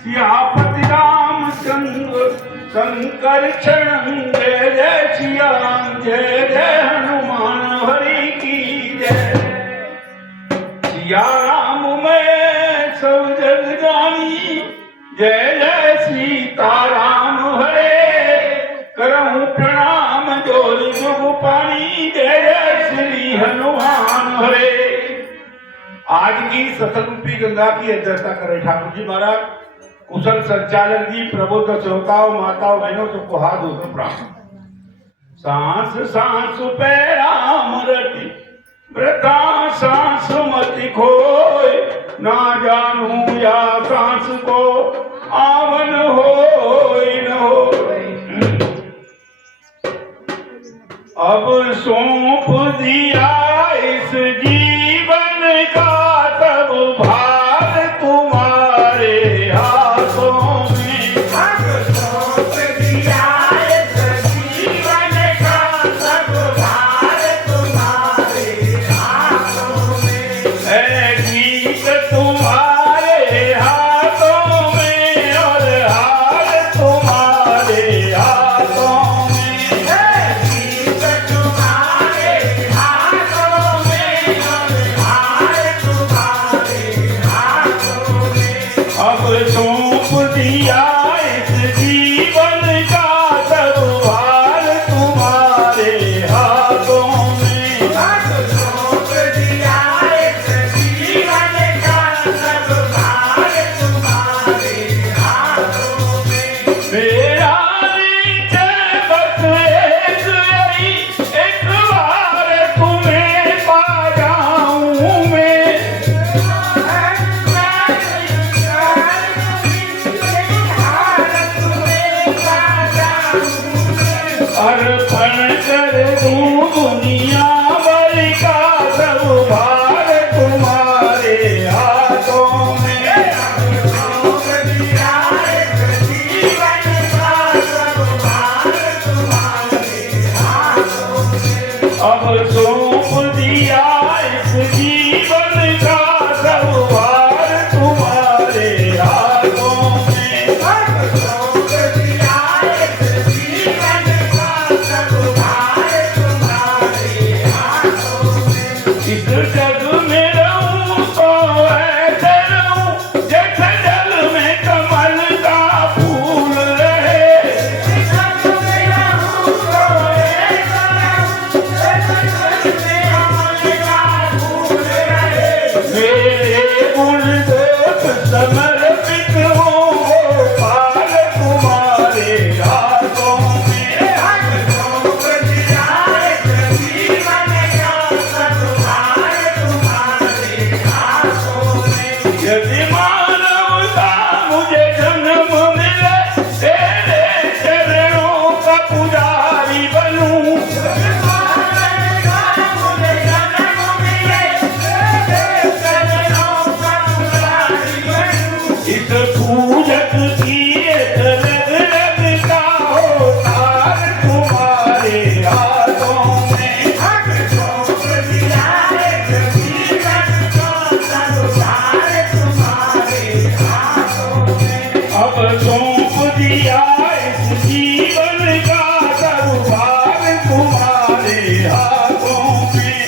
सियापति रामचंद्र शंकर शरण जय जय सिया राम जय जय हनुमान हरि की जय। सिया राम मैं सब जग जानी जय जय सीता राम हरे करऊं प्रणाम जोर जुग पानी जय जय श्री हनुमान हरे। आज की सतरूपी गंगा की अध्यक्षता करें ठाकुर जी महाराज, कुशल संचालक जी, प्रबुद्ध श्रोताओं, माताओं, बहनों सबको हाथ धोकर प्रणाम। सांस सांस पे राम रति वृथा सांस मति खोए, ना जानू या सांस को आवन होए न होए। अब सौंप दिया इस जीवन का सब भार तुम्हारे हाथों में। अब सौंप दिया इस जीवन का सब भार तुम्हारे हाथों में। है गीत तुम्हारे हाथों में और हार तुम्हारे हाथों में। है गीत तुम्हारे हाथों में और हार तुम्हारे हाथों में। अब सौंप दिया इस जीवन का सब भार तुम्हारे हाथों में। अब सौंप दिया इस जीवन का सब भार तुम्हारे हाथों में। मेरा निश्चय बस एक बार तुम्हें पा जाऊं मैं। अर्पण कर दूं दुनिया भर का सब भार तुम्हारे हाथों में। अब सौंप दिया इस जीवन का सब भार तुम्हारे हाथों में। इस जग में रहूं तो ऐसे रहूं जैसे जल में कमल का फूल रहे। मेरे गुण दोष समर्पित हो गोपाल तुम्हारे हाथों में। यदि मानवता मुझे जन्म मिले तेरे चरणों का पुजारी बनूं। इस पूजक की एक रग रग का होतार तुम्हारे हाथों में। अब सौंप दिया इस जीवन का सब भार तुम्हारे हाथों में।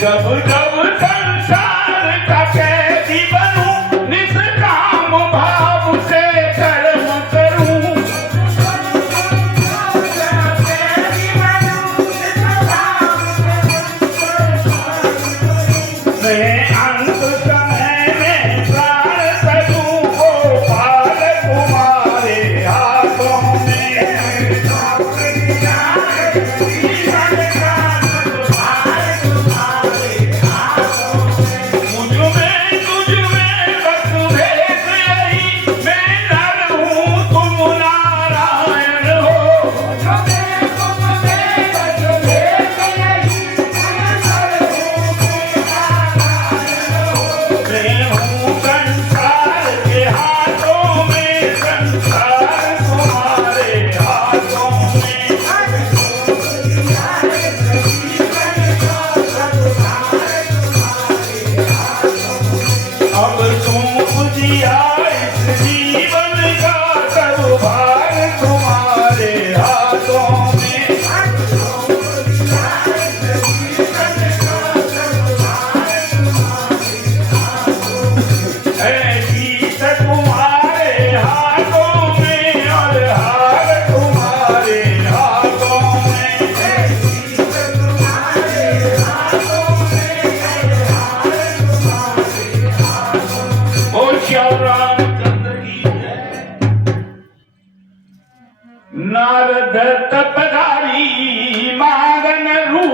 जब जब संसार का कैदी बनूं निष्काम भाव से कर्म करूं। मैं अंत समय में प्राण तजूं गोपाल तुम्हारे हाथों में।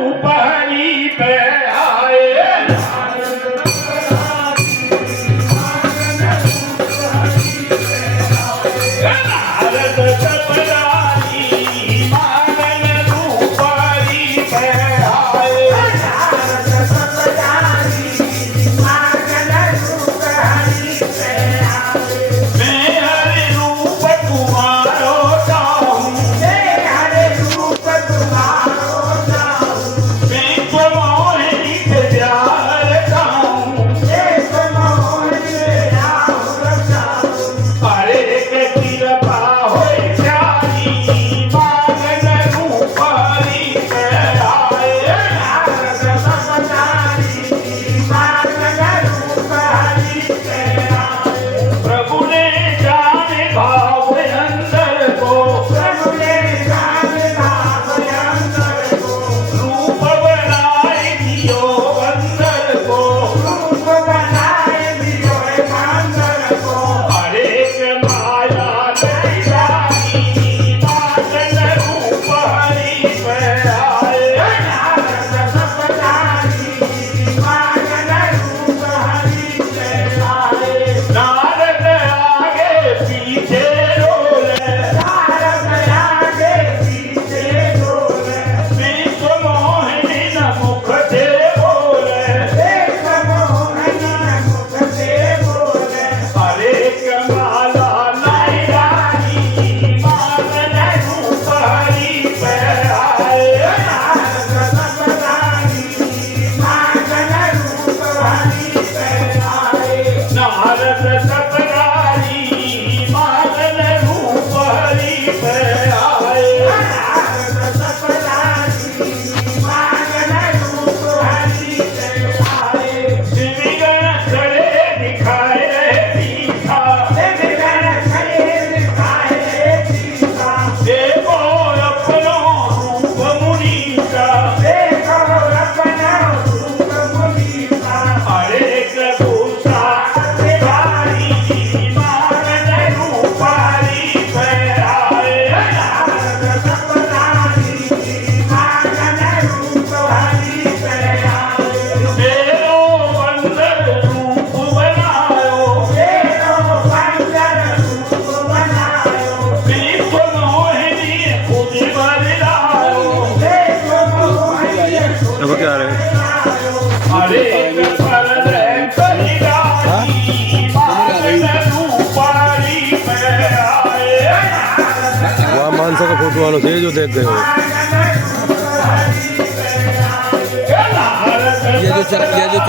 रूप हरि पे आए नारद सपदारी मानन रूप हरि पे आए मैं हरि रूप तुम्हारो चाहूं मैं तो मोहिनी के प्यार चाहूं अरे के कृपा होई प्यारी मानन रूप हरि पे आए प्रभु ने जाने भाव अंदर को रूप बनाए दियो अंदर को हरे के माया नहीं जानी मानन रूप हरि पे आए नारद आगे पीछे डोले विश्व मोहिनी न मुख से बोले हरे कमाला नहीं रानी मानन रूप हरि पे आए नारद सपदारी मानन रूप हरि पे आए शिवगण खड़े दिखाए तीखा देखो अपनो रूप मुनि का हरे प्रभु सारी मानन रूप हरि पे आए मेरो बंदर रूप बनायो विश्व मोहिनी खुद बदलायो अब क्या रहे हरे फल कलिरानी मानन रूप हरि पे आए वहाँ मानसा का फोटो वालों से जो देख गए हो ये जो चला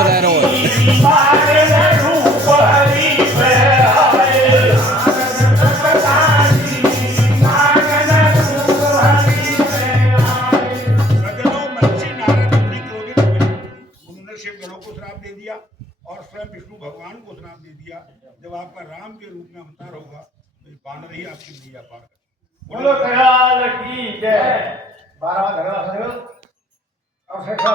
रहा हूँ मानन रूप हरि पे आए सज्जनों, महर्षि नारद मुनि क्रोधित हुए। उन्होंने शिव गणों को श्राप दे दिया और स्वयं विष्णु भगवान को श्राप दे दिया, जब आपका राम के रूप में अवतार होगा तो ये बानर ही आपकी नैया पार करेंगे। बोलो कयाल की जय 12वां धर्म